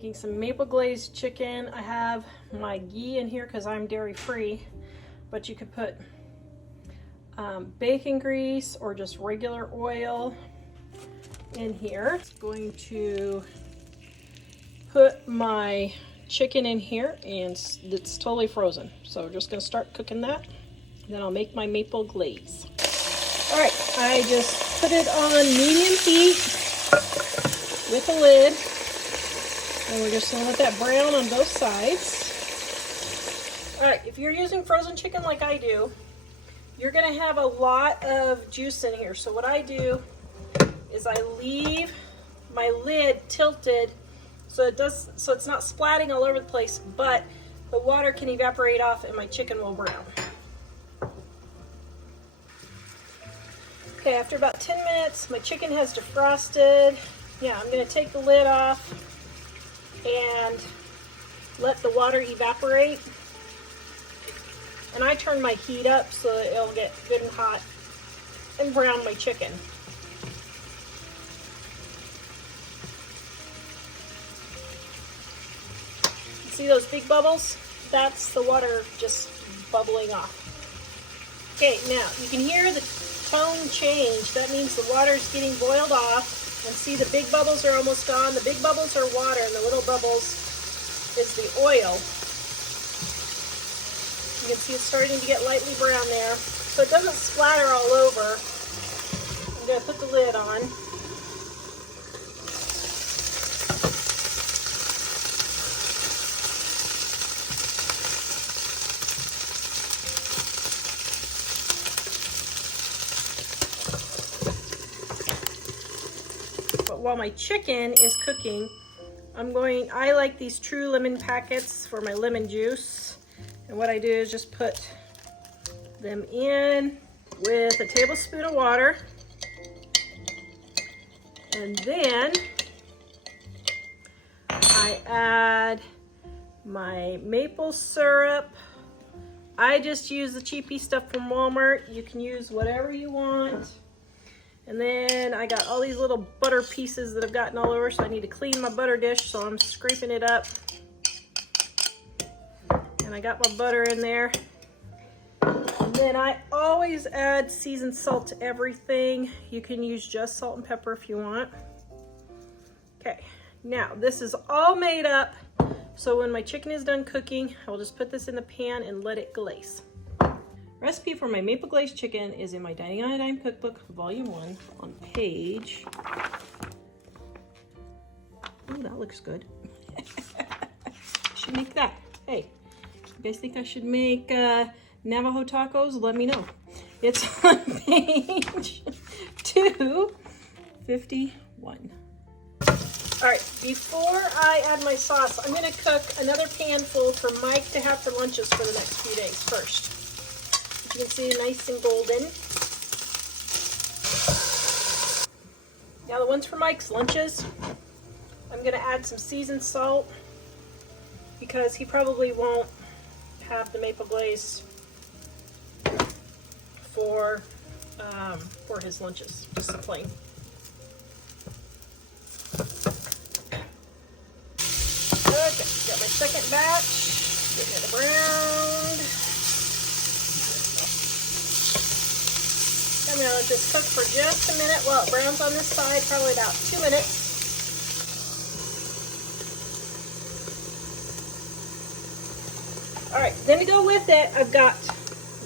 Making some maple glazed chicken. I have my ghee in here because I'm dairy free, but you could put bacon grease or just regular oil in here. I'm going to put my chicken in here, and it's totally frozen. So we're just going to start cooking that. Then I'll make my maple glaze. All right, I just put it on medium heat with a lid. And we're just going to let that brown on both sides. All right, if you're using frozen chicken like I do, you're going to have a lot of juice in here. So what I do is I leave my lid tilted so it's not splatting all over the place, but the water can evaporate off and my chicken will brown. Okay, after about 10 minutes, my chicken has defrosted. Yeah, I'm going to take the lid off and let the water evaporate. And I turn my heat up so that it'll get good and hot and brown my chicken. See those big bubbles? That's the water just bubbling off. Okay, now you can hear the tone change. That means the water is getting boiled off. And see, the big bubbles are almost gone. The big bubbles are water, and the little bubbles is the oil. You can see it's starting to get lightly brown there. So it doesn't splatter all over. I'm going to put the lid on. While my chicken is cooking, I like these True Lemon packets for my lemon juice. And what I do is just put them in with a tablespoon of water. And then I add my maple syrup. I just use the cheapy stuff from Walmart. You can use whatever you want. And then I got all these little butter pieces that I've gotten all over, so I need to clean my butter dish, so I'm scraping it up. And I got my butter in there. And then I always add seasoned salt to everything. You can use just salt and pepper if you want. Okay, now this is all made up, so when my chicken is done cooking, I'll just put this in the pan and let it glaze. Recipe for my maple glazed chicken is in my Dining on a Dime cookbook, volume 1, on page. Ooh, that looks good. I should make that. Hey, you guys think I should make Navajo tacos? Let me know. It's on page 251. All right, before I add my sauce, I'm going to cook another pan full for Mike to have for lunches for the next few days first. You can see nice and golden. Now the ones for Mike's lunches, I'm going to add some seasoned salt because he probably won't have the maple glaze for his lunches, just the plain. Okay, got my second batch, getting it browned. I'm going to let this cook for just a minute while it browns on this side, probably about 2 minutes. All right, then to go with it, I've got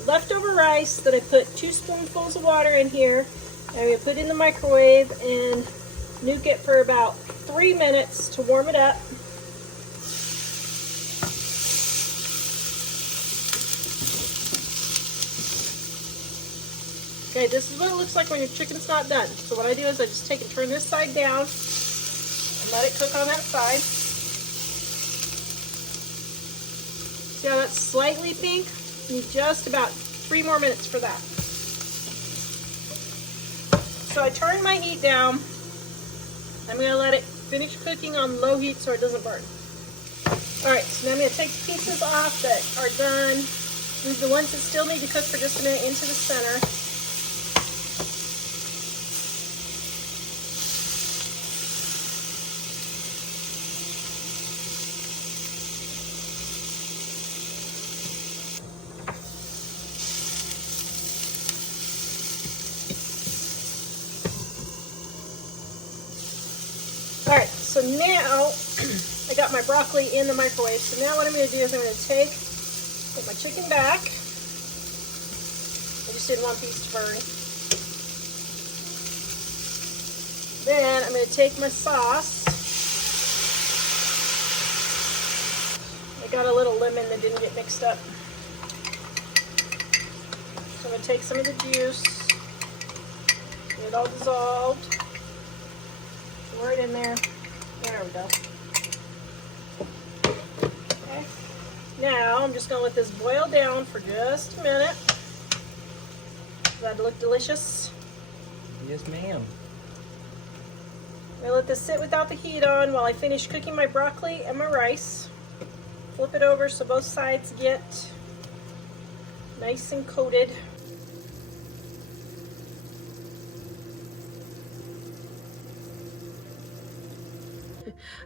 leftover rice that I put 2 spoonfuls of water in here. I'm going to put it in the microwave and nuke it for about 3 minutes to warm it up. Okay, this is what it looks like when your chicken's not done. So what I do is I just take and turn this side down and let it cook on that side. See how that's slightly pink? Need just about 3 more minutes for that. So I turn my heat down. I'm going to let it finish cooking on low heat so it doesn't burn. Alright, so now I'm going to take the pieces off that are done. Move the ones that still need to cook for just a minute into the center. now I got my broccoli in the microwave. So now what I'm going to do is I'm going to put my chicken back. I just didn't want these to burn. Then I'm going to take my sauce. I got a little lemon that didn't get mixed up. So I'm going to take some of the juice, get it all dissolved, pour it in there. There we go. Okay. Now I'm just going to let this boil down for just a minute. Does that look delicious? Yes, ma'am. I'm going to let this sit without the heat on while I finish cooking my broccoli and my rice. Flip it over so both sides get nice and coated.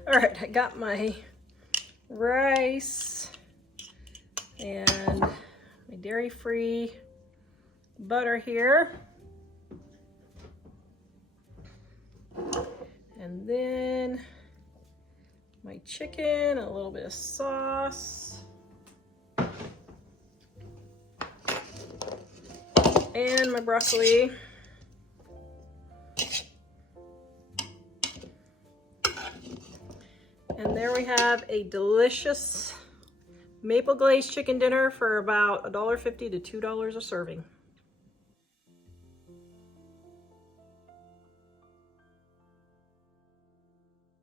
All right, I got my rice and my dairy-free butter here. And then my chicken, a little bit of sauce. And my broccoli. And there we have a delicious maple glazed chicken dinner for about $1.50 to $2 a serving.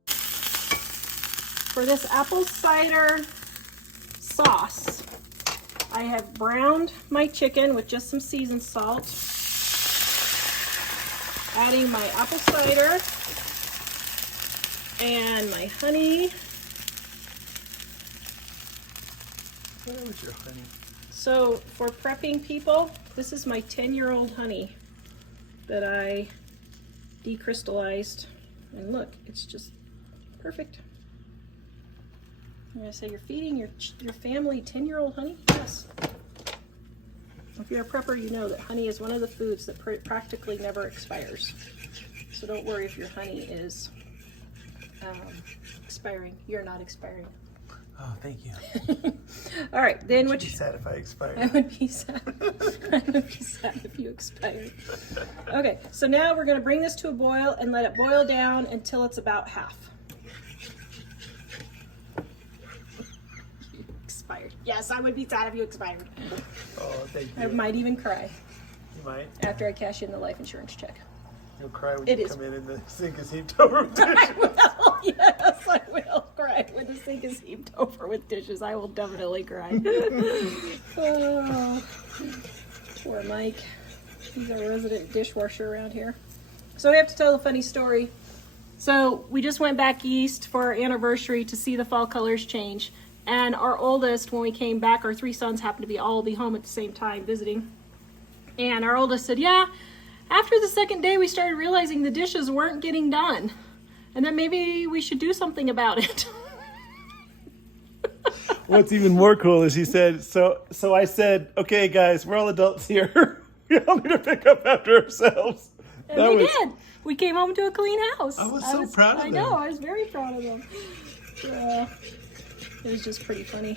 For this apple cider sauce, I have browned my chicken with just some seasoned salt, adding my apple cider and my honey. Where was your honey? So for prepping people, this is my 10-year-old honey that I decrystallized. And look, it's just perfect. I'm gonna say you're feeding your family 10-year-old honey? Yes. If you're a prepper, you know that honey is one of the foods that practically never expires. So don't worry if your honey is expiring. You're not expiring. Oh, thank you. All right, then Would you be sad if I expired? I would be sad. I would be sad if you expired. Okay, so now we're gonna bring this to a boil and let it boil down until it's about half. Expired. Yes, I would be sad if you expired. Oh, thank you. I might even cry You might. after I cash in the life insurance check. You'll cry when It you is. come in and the sink is heaped over with dishes. I will, yes, I will cry when the sink is heaped over with dishes. I will definitely cry. Oh, poor Mike. He's our resident dishwasher around here. So we have to tell a funny story. So we just went back east for our anniversary to see the fall colors change. And our oldest, when we came back, our 3 sons happened to all be home at the same time visiting. And our oldest said, yeah, after the second day, we started realizing the dishes weren't getting done and that maybe we should do something about it. What's even more cool is he said, so I said, okay, guys, we're all adults here. We all need to pick up after ourselves. And we did. We came home to a clean house. I was so proud of them. I know, I was very proud of them. It was just pretty funny.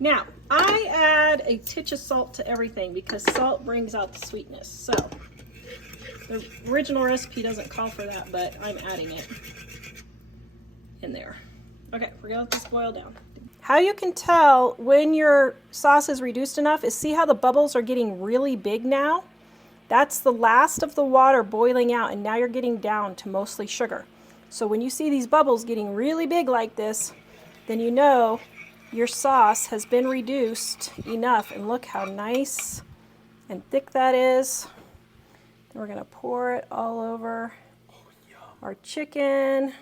Now, I add a titch of salt to everything because salt brings out the sweetness. So, the original recipe doesn't call for that, but I'm adding it in there. Okay, we're gonna let this boil down. How you can tell when your sauce is reduced enough is see how the bubbles are getting really big now? That's the last of the water boiling out, and now you're getting down to mostly sugar. So when you see these bubbles getting really big like this, then you know your sauce has been reduced enough. And look how nice and thick that is. Then we're gonna pour it all over our chicken.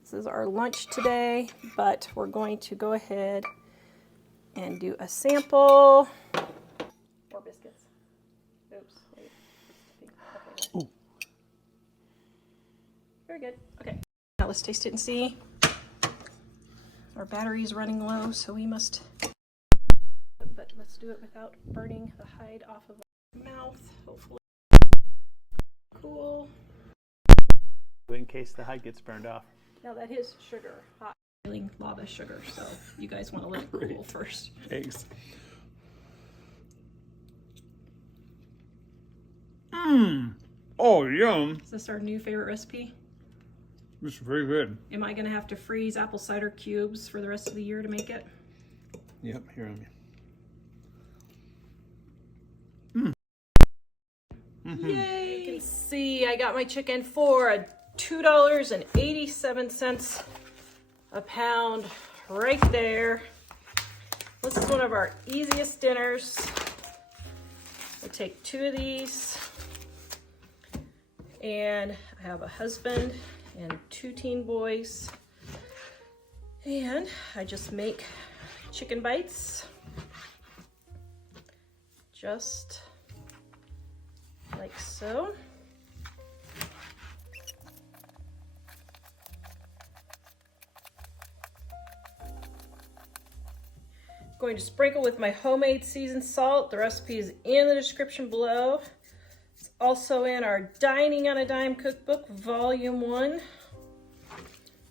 This is our lunch today, but we're going to go ahead and do a sample. More biscuits. Oops. Wait. Okay. Ooh. Very good. Okay. Now let's taste it and see. Our battery is running low, so we must, but let's do it without burning the hide off of our mouth, hopefully. In case the hide gets burned off. Now that is sugar, hot boiling lava sugar, so you guys want to let it cool first. Thanks. Mmm. Oh, yum. Is this our new favorite recipe? This is very good. Am I going to have to freeze apple cider cubes for the rest of the year to make it? Yep, here on me. Yay! You can see I got my chicken for $2.87 a pound right there. This is one of our easiest dinners. I take 2 of these, and I have a husband and 2 teen boys, and I just make chicken bites just like so. Going to sprinkle with my homemade seasoned salt. The recipe is in the description below. It's also in our Dining on a Dime cookbook, volume 1,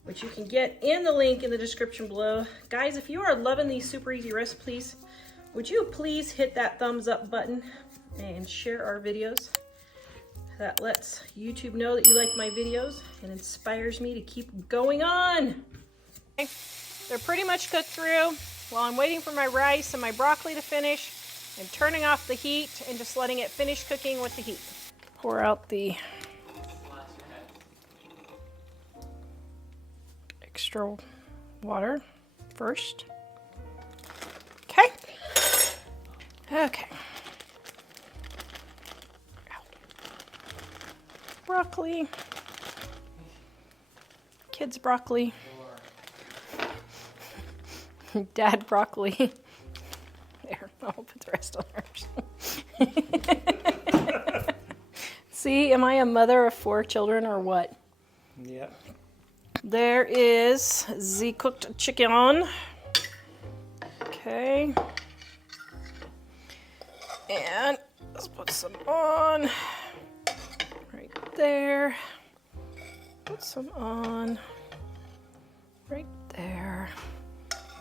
which you can get in the link in the description below. Guys, if you are loving these super easy recipes, would you please hit that thumbs up button and share our videos? That lets YouTube know that you like my videos and inspires me to keep going on. Okay, they're pretty much cooked through. While I'm waiting for my rice and my broccoli to finish, I'm turning off the heat and just letting it finish cooking with the heat. Pour out the extra water first. Okay. Okay. Broccoli. Kids broccoli. Dad broccoli. There, I'll put the rest on hers. See, am I a mother of 4 children or what? Yep. There is the cooked chicken. Okay. And let's put some on. Right there. Put some on. Right there.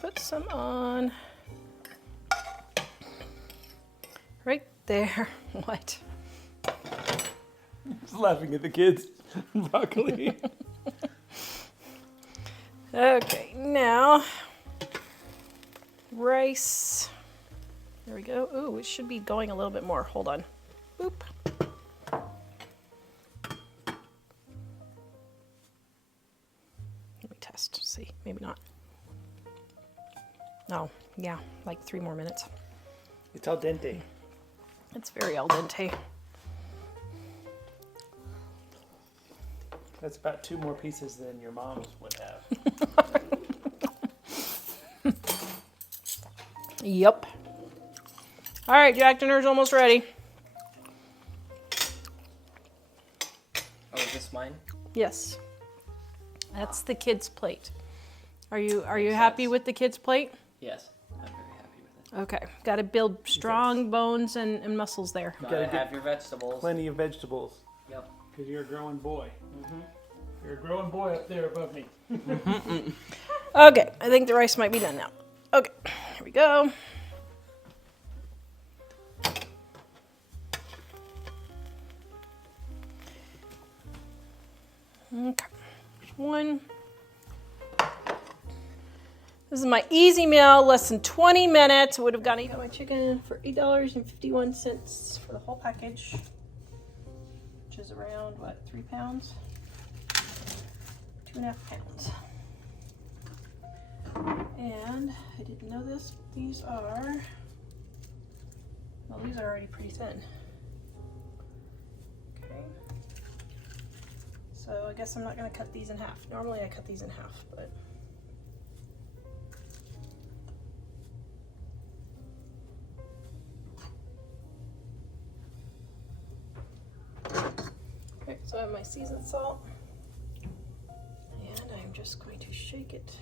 Put some on. Right there. What? Just laughing at the kids. Broccoli. Okay, now rice. There we go. Ooh, it should be going a little bit more. Hold on. Boop. Let me test. See, maybe not. Oh, yeah, like 3 more minutes. It's al dente. It's very al dente. That's about 2 more pieces than your mom's would have. Yep. All right, Jack dinner's almost ready. Oh, is this mine? Yes. That's the kids' plate. Are you happy with the kids' plate? Yes, I'm very happy with it. Okay, got to build strong bones and muscles there. Gotta have your vegetables. Plenty of vegetables. Yep. Because you're a growing boy. You're a growing boy up there above me. Okay, I think the rice might be done now. Okay, here we go. Okay, there's one. This is my easy meal, less than 20 minutes. Would have got my chicken for $8.51 for the whole package, which is around, what, 3 pounds? 2.5 pounds. And I didn't know this, but these are, well, these are already pretty thin. Okay. So I guess I'm not gonna cut these in half. Normally I cut these in half, but. Okay, so I have my seasoned salt. And I'm just going to shake it.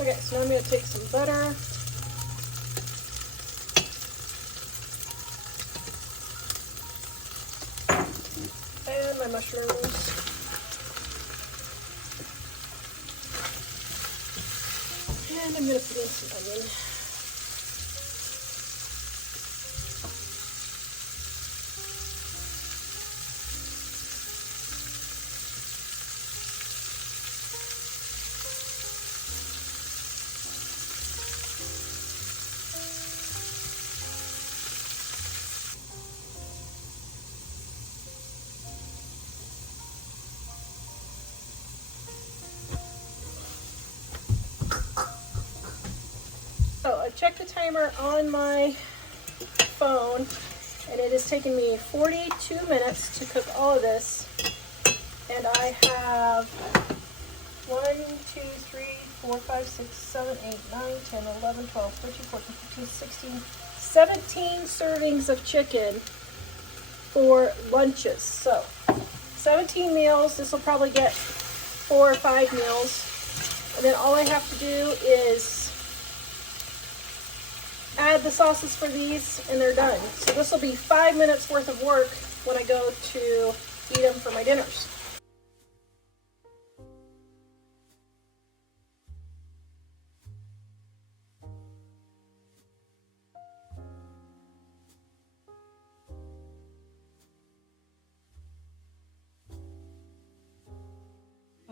Okay, so now I'm going to take some butter. And my mushrooms. And I'm going to put in some onion. So I checked the timer on my phone, and it has taken me 42 minutes to cook all of this. And I have 1, 2, 3, 4, 5, 6, 7, 8, 9, 10, 11, 12, 13, 14, 15, 16, 17 servings of chicken for lunches. So 17 meals. This will probably get 4 or 5 meals. And then all I have to do is add the sauces for these, and they're done. So this will be 5 minutes worth of work when I go to eat them for my dinners.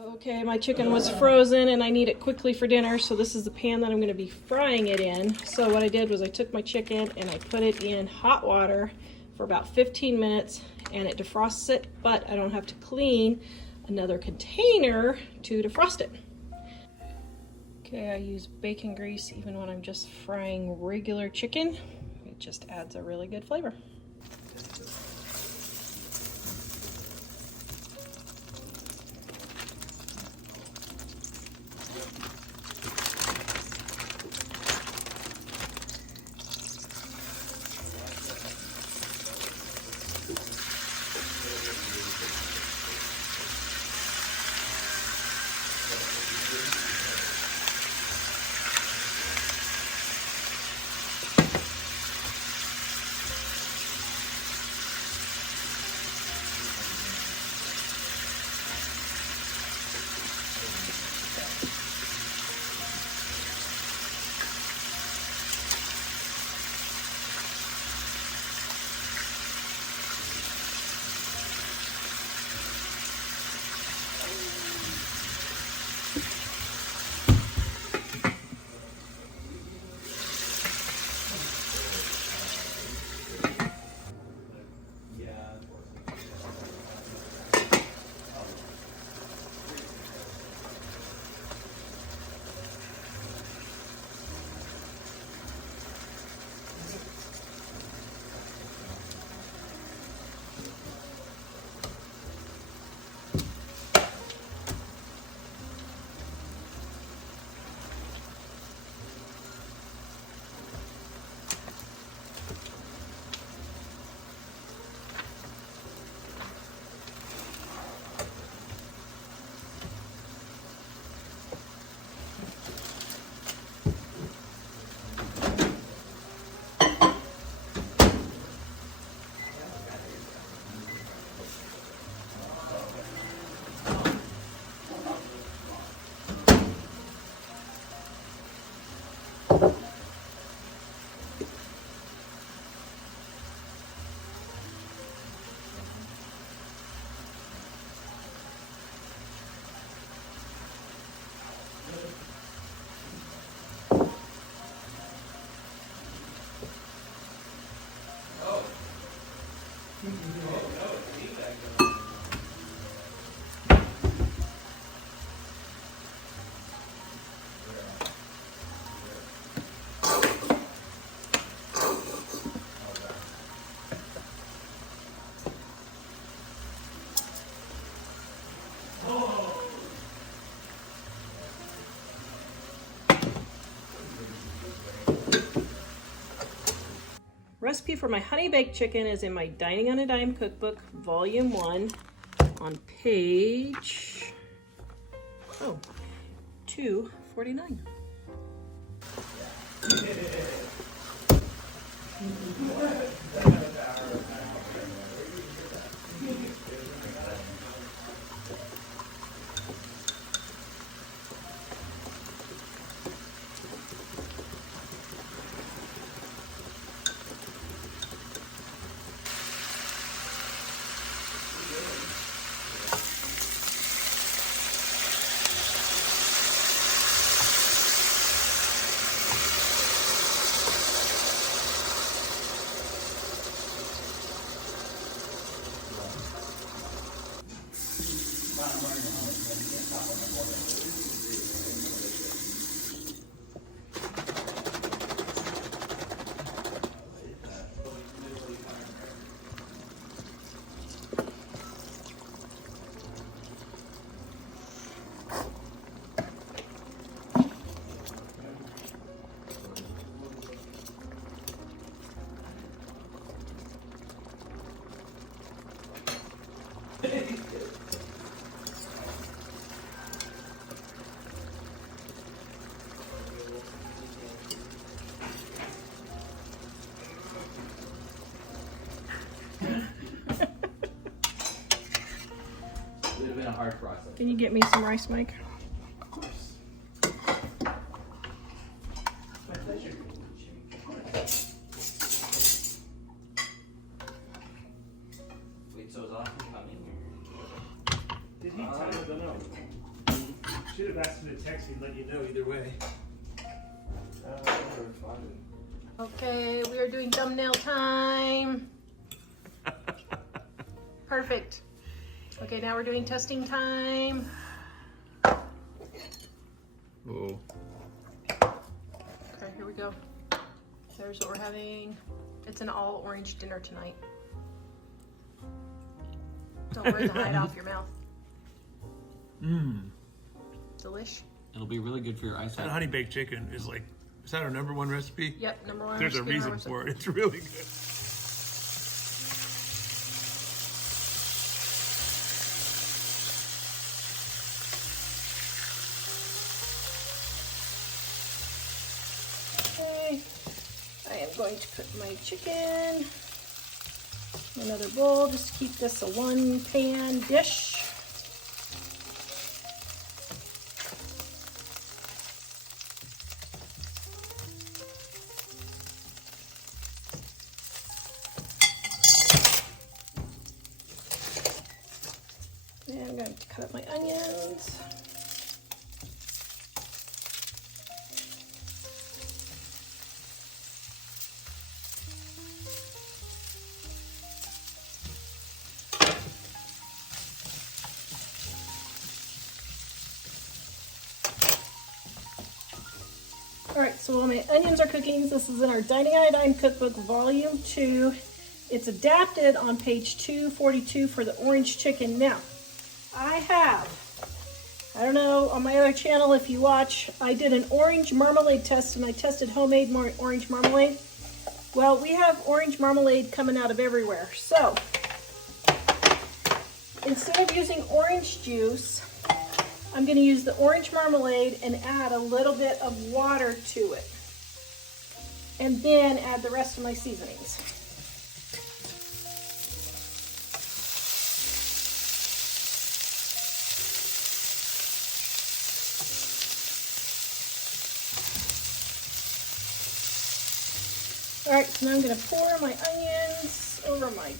Okay, my chicken was frozen and I need it quickly for dinner, so this is the pan that I'm going to be frying it in. So what I did was I took my chicken and I put it in hot water for about 15 minutes and it defrosts it, but I don't have to clean another container to defrost it. Okay, I use bacon grease even when I'm just frying regular chicken. It just adds a really good flavor. Recipe for my honey baked chicken is in my Dining on a Dime cookbook, volume 1, on page 249. It would have been a hard process. Can you get me some rice, Mike? My pleasure. Wait, so is Austin coming? Did he tell you? I don't know. Should have asked him to text me and let you know either way. Okay, we are doing thumbnail time. Perfect. Okay, now we're doing testing time. Oh. Okay, here we go. There's what we're having. It's an all orange dinner tonight. Don't worry to hide off your mouth. Mmm. Delish. It'll be really good for your eyesight. That honey baked chicken is like, is that our #1 recipe? Yep, number 1. There's a reason for it. It's really good. Okay, I am going to put my chicken in another bowl just to keep this a 1-pan dish. And I'm going to cut up my onions. Alright, so while my onions are cooking, this is in our Dining on a Dime cookbook, volume 2. It's adapted on page 242 for the orange chicken. Now, I don't know, on my other channel if you watch, I did an orange marmalade test and I tested homemade orange marmalade. Well, we have orange marmalade coming out of everywhere. So, instead of using orange juice, I'm going to use the orange marmalade and add a little bit of water to it. And then add the rest of my seasonings. All right, so now I'm going to pour my onions over my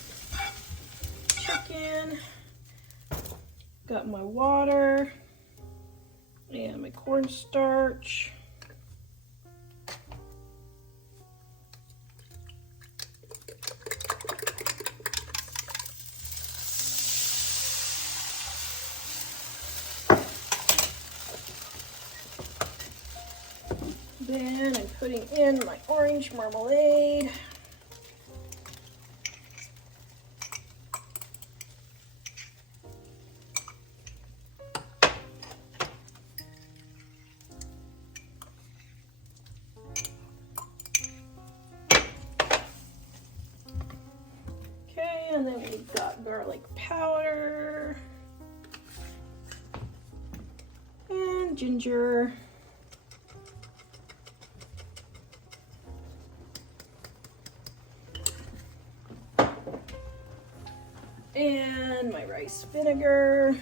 chicken. Got my water and my cornstarch. Then I'm putting in my orange marmalade. garlic powder. And ginger. And my rice vinegar.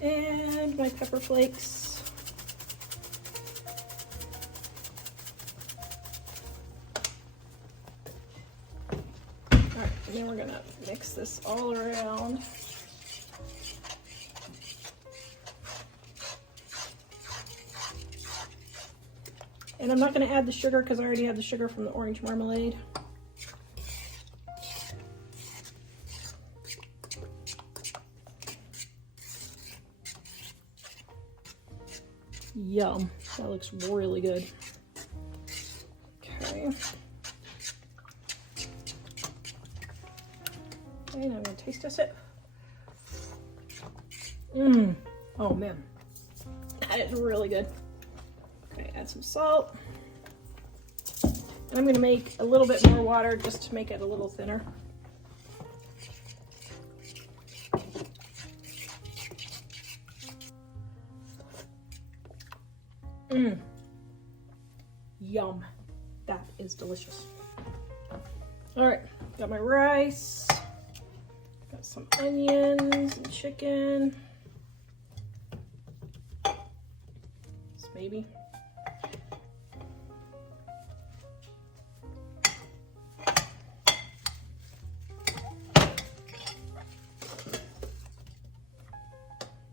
And my pepper flakes. All right, and then we're gonna mix this all around. And I'm not going to add the sugar because I already have the sugar from the orange marmalade. Yum. That looks really good. Okay. Okay, now I'm going to taste test it. Mmm. Oh man. That is really good. Okay, add some salt. And I'm going to make a little bit more water just to make it a little thinner. Mmm. Yum. That is delicious. All right, got my rice. Got some onions and chicken. Maybe.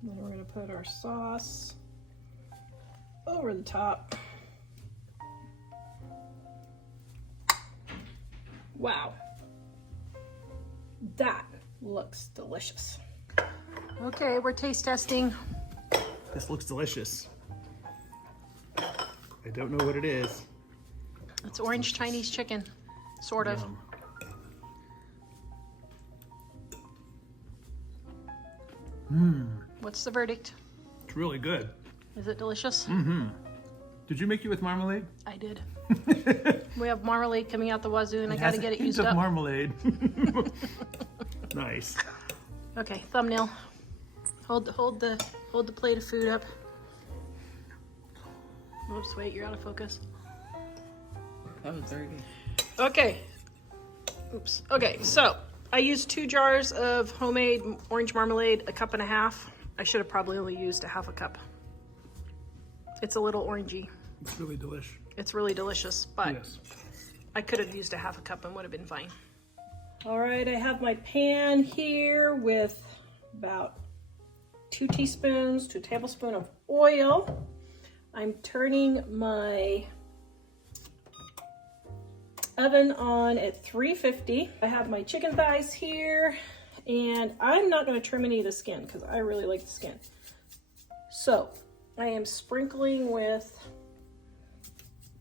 Then we're going to put our sauce over the top. Wow. That looks delicious. Okay, we're taste testing. This looks delicious. I don't know what it is. It's orange Chinese chicken, sort of. Yum. What's the verdict? It's really good. Is it delicious? Mm-hmm. Did you make it with marmalade? I did. We have marmalade coming out the wazoo, and I got to get it used of up. Marmalade. Nice. Okay, thumbnail. Hold the plate of food up. Oops, wait, you're out of focus. That was very good. Okay. Oops. Okay, so I used 2 jars of homemade orange marmalade, 1.5 cups. I should have probably only used 1/2 cup. It's a little orangey. It's really delish. It's really delicious, but Yes. I could have used 1/2 cup and would have been fine. All right, I have my pan here with about 2 teaspoons to a tablespoon of oil. I'm turning my oven on at 350. I have my chicken thighs here, and I'm not going to trim any of the skin because I really like the skin. So I am sprinkling with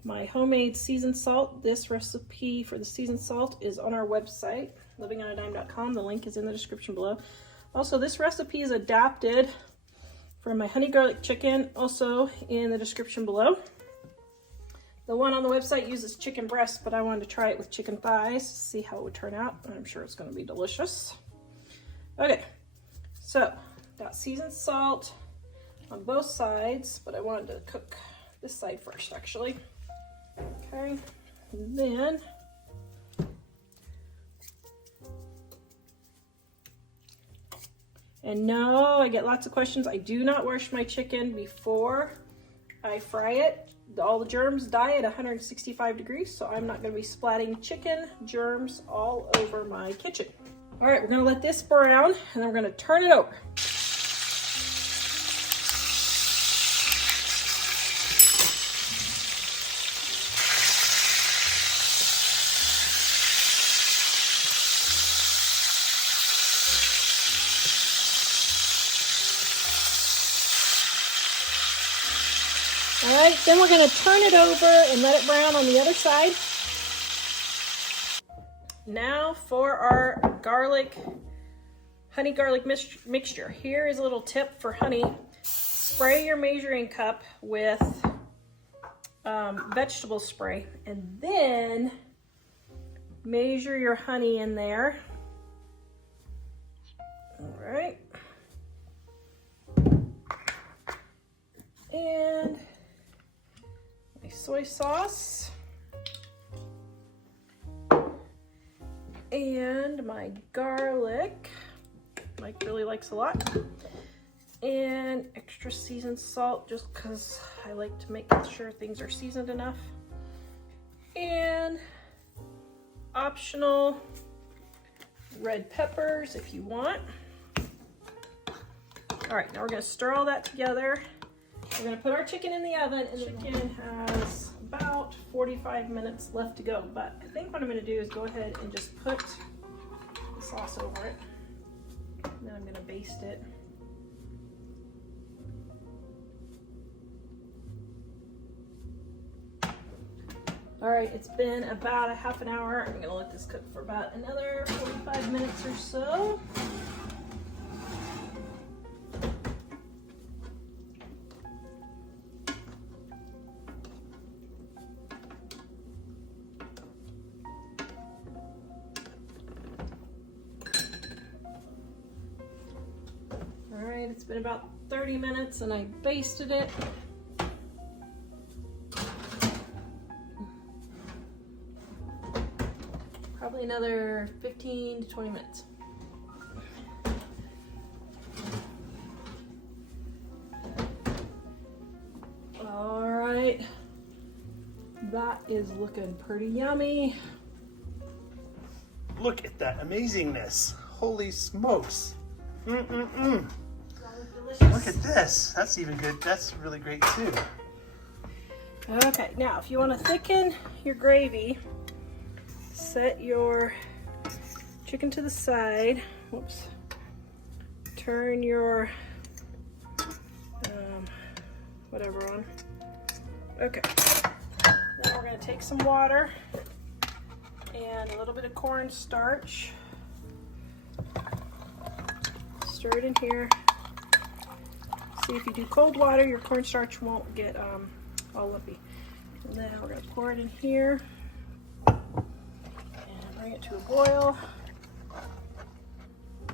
my homemade seasoned salt. This recipe for the seasoned salt is on our website, livingonadime.com. The link is in the description below. Also, this recipe is adapted from my honey garlic chicken, also in the description below. The one on the website uses chicken breast, but I wanted to try it with chicken thighs to see how it would turn out. I'm sure it's going to be delicious. Okay, so got seasoned salt on both sides, but I wanted to cook this side first, actually. Okay, and then no, I get lots of questions. I do not wash my chicken before I fry it. All the germs die at 165 degrees, so I'm not going to be splatting chicken germs all over my kitchen. All right, we're going to let this brown, and then we're going to turn it over. All right, then we're going to turn it over and let it brown on the other side. Now for our honey garlic mixture. Here is a little tip for honey. Spray your measuring cup with vegetable spray, and then measure your honey in there All right. And my soy sauce. And my garlic. Mike really likes a lot. And extra seasoned salt, just because I like to make sure things are seasoned enough. And optional red peppers if you want. All right, now we're gonna stir all that together. We're gonna put our chicken in the oven, and the chicken has about 45 minutes left to go. But I think what I'm gonna do is go ahead and just put the sauce over it. And then I'm gonna baste it. All right, it's been about a half an hour. I'm gonna let this cook for about another 45 minutes or so. All right, it's been about 30 minutes and I basted it. Probably another 15 to 20 minutes. All right, that is looking pretty yummy. Look at that amazingness. Holy smokes. Mm-mm-mm. Look at this. That's even good. That's really great too. Okay, now if you want to thicken your gravy, set your chicken to the side. Whoops. Turn your whatever on. Okay. Now we're going to take some water and a little bit of cornstarch. Stir it in here. See, if you do cold water, your cornstarch won't get all lumpy. And then we're going to pour it in here and bring it to a boil.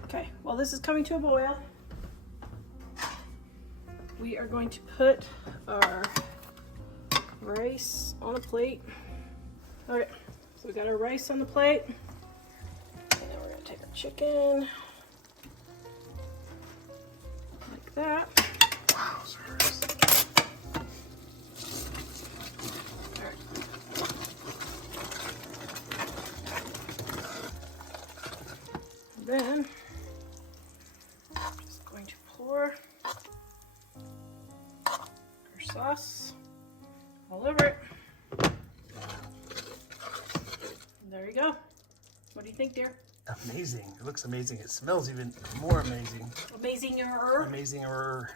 Okay, while this is coming to a boil, we are going to put our rice on a plate. Okay, so we got our rice on the plate. And then we're going to take our chicken like that. Wow, Then I'm just going to pour our sauce all over it. There you go. What do you think, dear? amazing. It looks amazing. It smells even more amazing. Amazinger. Amazinger.